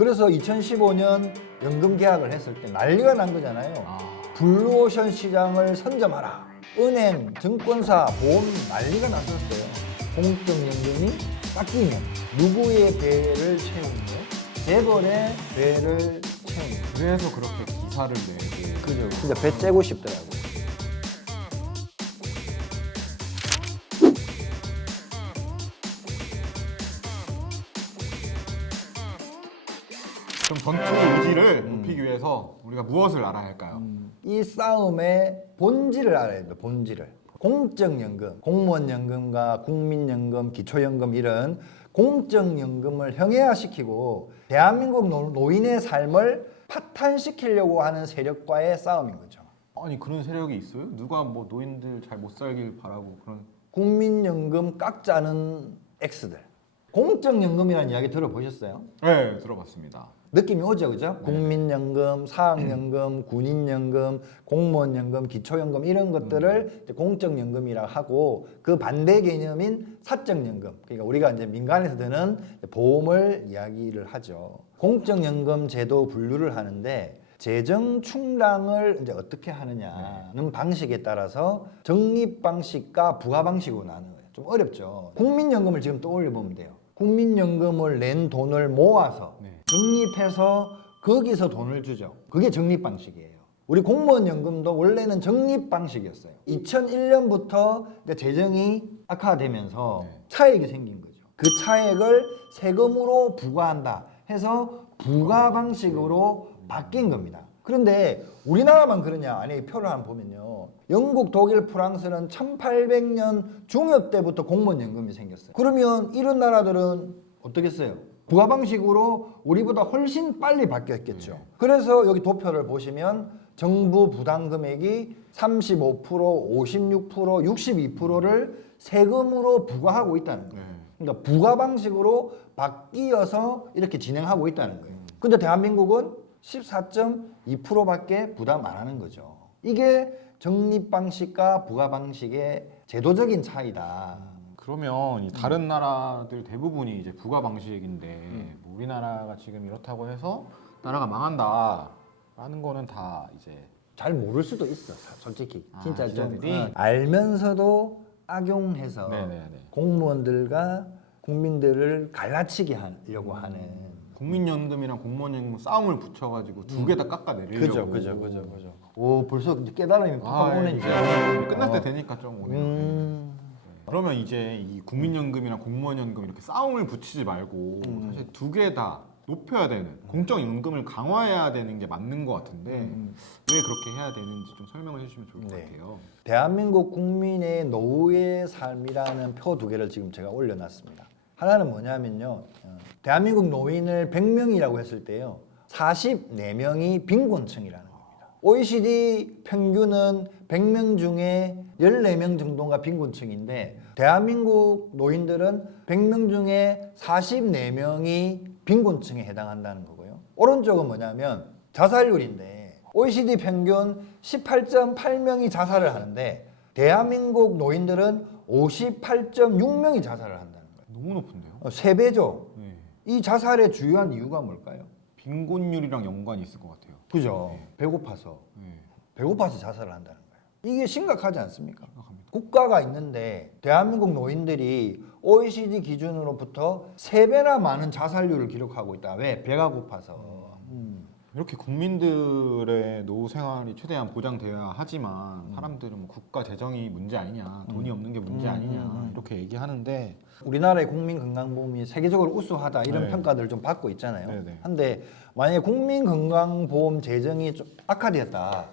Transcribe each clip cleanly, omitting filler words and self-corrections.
그래서 2015년 연금 계약을 했을 때 난리가 난 거잖아요. 블루오션 시장을 선점하라. 은행, 증권사, 보험 난리가 났었어요. 공적연금이 깎이면 누구의 배를 채우며 재벌의 배를 채우며. 그래서 그렇게 기사를 내고. 그죠. 진짜 배 째고 싶더라고요. 그럼 전투 의지를 높이기 위해서 우리가 무엇을 알아야 할까요? 이 싸움의 본질을 알아야 돼요. 본질을. 공적연금, 공무원연금과 국민연금, 기초연금 이런 공적연금을 형해화시키고 대한민국 노인의 삶을 파탄시키려고 하는 세력과의 싸움인 거죠. 아니 그런 세력이 있어요? 누가 뭐 노인들 잘 못 살길 바라고 그런. 국민연금 깎자는 X들. 공적연금이라는 이야기 들어보셨어요? 네, 들어봤습니다. 느낌이 오죠, 그죠? 국민연금, 사학연금, 군인연금, 공무원연금, 기초연금 이런 것들을 이제 공적연금이라고 하고 그 반대 개념인 사적연금, 그러니까 우리가 이제 민간에서 드는 보험을 이야기를 하죠. 공적연금 제도 분류를 하는데 재정 충당을 이제 어떻게 하느냐는 방식에 따라서 적립 방식과 부과 방식으로 나누는 거예요. 좀 어렵죠. 국민연금을 지금 떠올려 보면 돼요. 국민연금을 낸 돈을 모아서 적립해서 거기서 돈을 주죠. 그게 적립 방식이에요. 우리 공무원연금도 원래는 적립 방식이었어요. 2001년부터 재정이 악화되면서 차액이 생긴 거죠. 그 차액을 세금으로 부과한다 해서 부과 방식으로 바뀐 겁니다. 그런데 우리나라만 그러냐? 아니, 표를 한번 보면요. 영국, 독일, 프랑스는 1800년 중엽 때부터 공무원연금이 생겼어요. 그러면 이런 나라들은 어떻겠어요? 부과 방식으로 우리보다 훨씬 빨리 바뀌었겠죠. 그래서 여기 도표를 보시면 정부 부담 금액이 35%, 56%, 62%를 세금으로 부과하고 있다는 거예요. 그러니까 부과 방식으로 바뀌어서 이렇게 진행하고 있다는 거예요. 근데 대한민국은 14.2%밖에 부담 안 하는 거죠. 이게 적립 방식과 부과 방식의 제도적인 차이다. 그러면 이 다른 나라들 대부분이 이제 부가 방식인데 뭐 우리나라가 지금 이렇다고 해서 나라가 망한다라는 거는 다 이제 잘 모를 수도 있어, 솔직히. 진짜 좀 기자들이? 알면서도 악용해서 네네네. 공무원들과 국민들을 갈라치게 하려고 하는. 국민연금이랑 공무원연금 싸움을 붙여가지고 두 개 다 깎아내리려고. 그죠. 오, 벌써 이제 깨달음이 팍 아, 오네, 이제 이제. 끝날 때 되니까 좀 오네요. 그러면 이제 이 국민연금이랑 공무원연금 이렇게 싸움을 붙이지 말고 사실 두 개 다 높여야 되는 공적연금을 강화해야 되는 게 맞는 것 같은데 왜 그렇게 해야 되는지 좀 설명을 해주시면 좋을 것 같아요. 대한민국 국민의 노후의 삶이라는 표 두 개를 지금 제가 올려놨습니다. 하나는 뭐냐면요. 대한민국 노인을 100명이라고 했을 때요. 44명이 빈곤층이라는 겁니다. OECD 평균은 100명 중에 14명 정도가 빈곤층인데 대한민국 노인들은 100명 중에 44명이 빈곤층에 해당한다는 거고요. 오른쪽은 뭐냐면 자살률인데 OECD 평균 18.8명이 자살을 하는데 대한민국 노인들은 58.6명이 자살을 한다는 거예요. 너무 높은데요? 3배죠. 네. 이 자살의 주요한 이유가 뭘까요? 빈곤율이랑 연관이 있을 것 같아요. 그죠. 배고파서. 네. 배고파서 자살을 한다는 거예요. 이게 심각하지 않습니까? 생각합니다. 국가가 있는데 대한민국 노인들이 OECD 기준으로부터 3배나 많은 자살률을 기록하고 있다. 왜? 배가 고파서. 이렇게 국민들의 노후 생활이 최대한 보장되어야 하지만 사람들은 뭐 국가 재정이 문제 아니냐, 돈이 없는 게 문제 아니냐 이렇게 얘기하는데 우리나라의 국민건강보험이 세계적으로 우수하다 이런 네. 평가들을 좀 받고 있잖아요. 네네. 근데 만약에 국민건강보험 재정이 좀 악화되었다.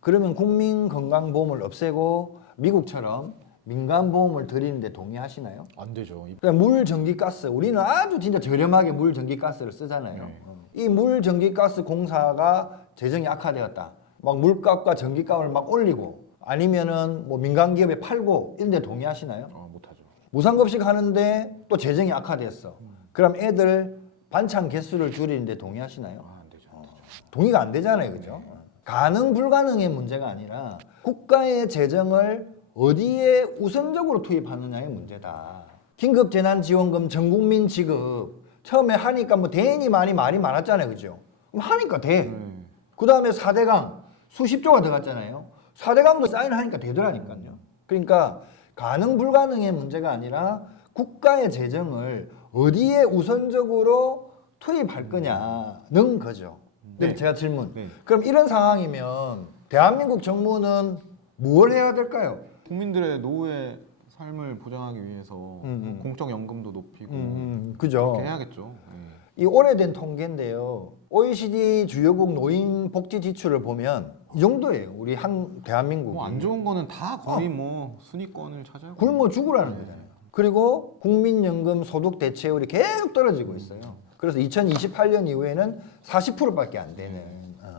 그러면 국민건강보험을 없애고 미국처럼 민간보험을 드리는데 동의하시나요? 안 되죠. 그러니까 물, 전기, 가스 우리는 아주 진짜 저렴하게 물, 전기, 가스를 쓰잖아요. 네. 이 물, 전기, 가스 공사가 재정이 악화되었다. 막 물값과 전기값을 막 올리고 아니면은 뭐 민간 기업에 팔고 이런 데 동의하시나요? 못하죠. 무상급식 하는데 또 재정이 악화됐어. 그럼 애들 반찬 개수를 줄이는데 동의하시나요? 안 되죠. 동의가 안 되잖아요, 그죠? 가능 불가능의 문제가 아니라 국가의 재정을 어디에 우선적으로 투입하느냐의 문제다. 긴급재난지원금 전국민 지급 처음에 하니까 뭐 대인이 말이 많았잖아요, 그죠? 그럼 하니까 돼. 네. 그 다음에 4대강 수십조가 들어갔잖아요. 4대강도 사인하니까 되더라니까요. 그러니까 가능 불가능의 문제가 아니라 국가의 재정을 어디에 우선적으로 투입할 거냐는 거죠. 근데 네. 제가 질문. 네. 그럼 이런 상황이면 대한민국 정부는 뭘 해야 될까요? 국민들의 노후의 삶을 보장하기 위해서 공적연금도 높이고 그죠. 그렇게 해야겠죠. 네. 이 오래된 통계인데요. OECD 주요국 노인 복지 지출을 보면 이 정도예요. 우리 대한민국. 뭐 안 좋은 거는 다 거의 뭐 순위권을 차지하고 굶어 죽으라는 거잖아요. 그리고 국민연금 소득 대체율이 계속 떨어지고 있어요. 그래서 2028년 이후에는 40%밖에 안 되는.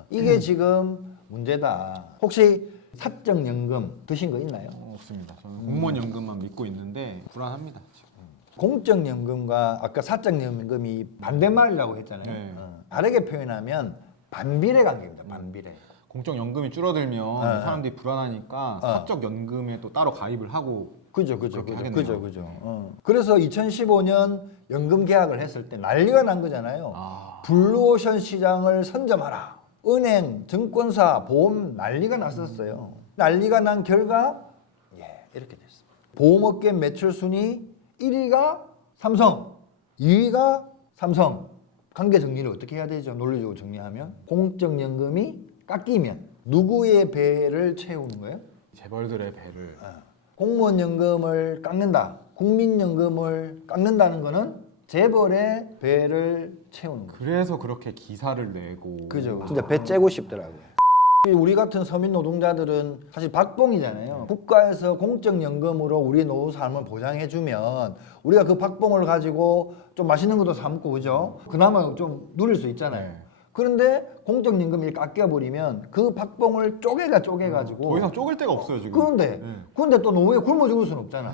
이게 지금 문제다. 혹시 사적연금 드신 거 있나요? 없습니다. 저는 공무원 연금만 믿고 있는데 불안합니다. 지금. 공적연금과 아까 사적연금이 반대말이라고 했잖아요. 네. 다르게 표현하면 반비례 관계입니다. 반비례. 공적 연금이 줄어들면 네. 사람들이 불안하니까 사적 연금에 또 따로 가입을 하고 그죠. 그렇게 하겠네요. 그래서 2015년 연금 계약을 했을 때 난리가 난 거잖아요. 아. 블루오션 시장을 선점하라. 은행, 증권사, 보험 난리가 났었어요. 난리가 난 결과 이렇게 됐습니다. 보험업계 매출 순위 1위가 삼성, 2위가 삼성. 관계 정리를 어떻게 해야 되죠? 논리적으로 정리하면 공적연금이 깎이면 누구의 배를 채우는 거예요? 재벌들의 배를 공무원 연금을 깎는다. 국민연금을 깎는다는 거는 재벌의 배를 채우는 거예요. 그래서 그렇게 기사를 내고 그죠. 진짜 배 째고 싶더라고요. 우리 같은 서민 노동자들은 사실 박봉이잖아요. 국가에서 공적연금으로 우리 노후 삶을 보장해주면 우리가 그 박봉을 가지고 좀 맛있는 것도 사 먹고 그죠? 그나마 좀 누릴 수 있잖아요. 네. 그런데 공적연금이 깎여버리면 그 박봉을 쪼개가지고 더 이상 쪼갤 데가 없어요 지금. 그런데 또 노후에 굶어 죽을 수는 없잖아.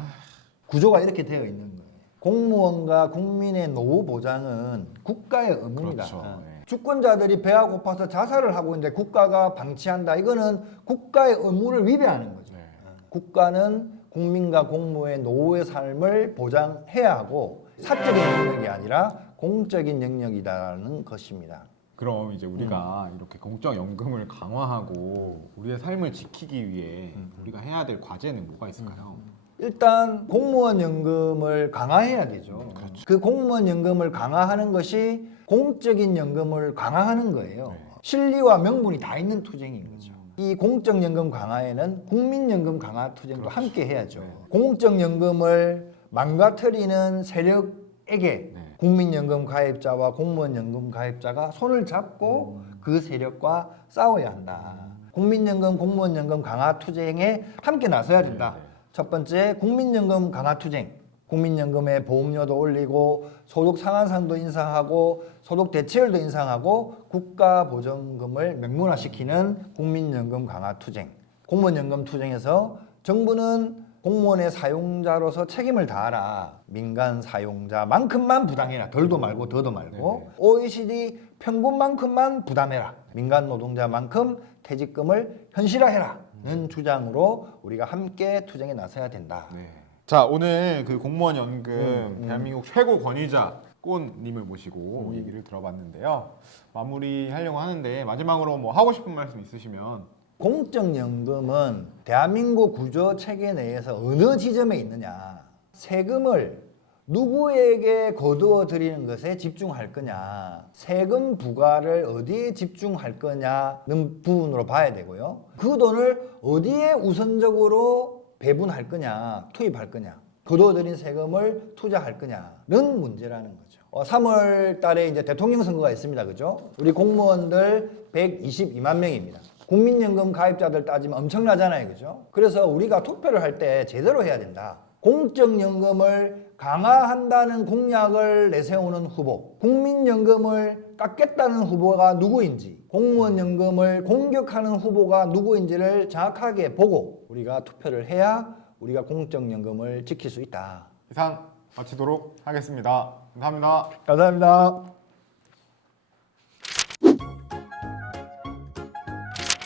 구조가 이렇게 되어 있는 거예요. 공무원과 국민의 노후 보장은 국가의 의무입니다. 그렇죠. 네. 주권자들이 배가 고파서 자살을 하고 있는데 국가가 방치한다. 이거는 국가의 의무를 위배하는 거죠. 네. 국가는 국민과 공무의 노후의 삶을 보장해야 하고 사적인 영역이 아니라 공적인 영역이라는 것입니다. 그럼 이제 우리가 이렇게 공적 연금을 강화하고 우리의 삶을 지키기 위해 우리가 해야 될 과제는 뭐가 있을까요? 일단 공무원 연금을 강화해야 되죠. 그 공무원 연금을 강화하는 것이 공적인 연금을 강화하는 거예요. 네. 실리와 명분이 다 있는 투쟁인 거죠. 이 공적연금 강화에는 국민연금 강화 투쟁도 함께 해야죠. 공적연금을 망가뜨리는 세력에게 국민연금 가입자와 공무원연금 가입자가 손을 잡고 그 세력과 싸워야 한다. 국민연금, 공무원연금 강화 투쟁에 함께 나서야 된다. 첫 번째, 국민연금 강화 투쟁. 국민연금의 보험료도 올리고 소득 상한선도 인상하고 소득 대체율도 인상하고 국가 보전금을 명문화시키는 국민연금 강화 투쟁. 공무원연금 투쟁에서 정부는 공무원의 사용자로서 책임을 다하라. 민간 사용자만큼만 부담해라. 덜도 말고 더도 말고. OECD 평균만큼만 부담해라. 민간 노동자만큼 퇴직금을 현실화해라는 주장으로 우리가 함께 투쟁에 나서야 된다. 네. 자, 오늘 그 공무원 연금 대한민국 최고 권위자 꼰님을 모시고 얘기를 들어봤는데요. 마무리하려고 하는데 마지막으로 뭐 하고 싶은 말씀 있으시면. 공적연금은 대한민국 구조 체계 내에서 어느 지점에 있느냐, 세금을 누구에게 거두어 드리는 것에 집중할 거냐, 세금 부과를 어디에 집중할 거냐는 부분으로 봐야 되고요. 그 돈을 어디에 우선적으로 배분할 거냐, 투입할 거냐, 거두어들인 세금을 투자할 거냐는 문제라는 거죠. 3월 달에 이제 대통령 선거가 있습니다. 그죠? 우리 공무원들 122만 명입니다. 국민연금 가입자들 따지면 엄청나잖아요. 그죠? 그래서 우리가 투표를 할 때 제대로 해야 된다. 공적연금을 강화한다는 공약을 내세우는 후보, 국민연금을 깎겠다는 후보가 누구인지, 공무원연금을 공격하는 후보가 누구인지를 정확하게 보고 우리가 투표를 해야 우리가 공적연금을 지킬 수 있다. 이상 마치도록 하겠습니다. 감사합니다. 감사합니다.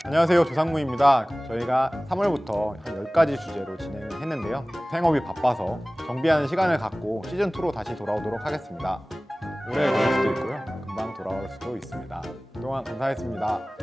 안녕하세요, 조상무입니다. 저희가 3월부터 한 10가지 주제로 진행을 했는데요. 생업이 바빠서 정비하는 시간을 갖고 시즌2로 다시 돌아오도록 하겠습니다. 오래 걸릴 수도 있고요. 금방 돌아올 수도 있습니다. 그동안 감사했습니다.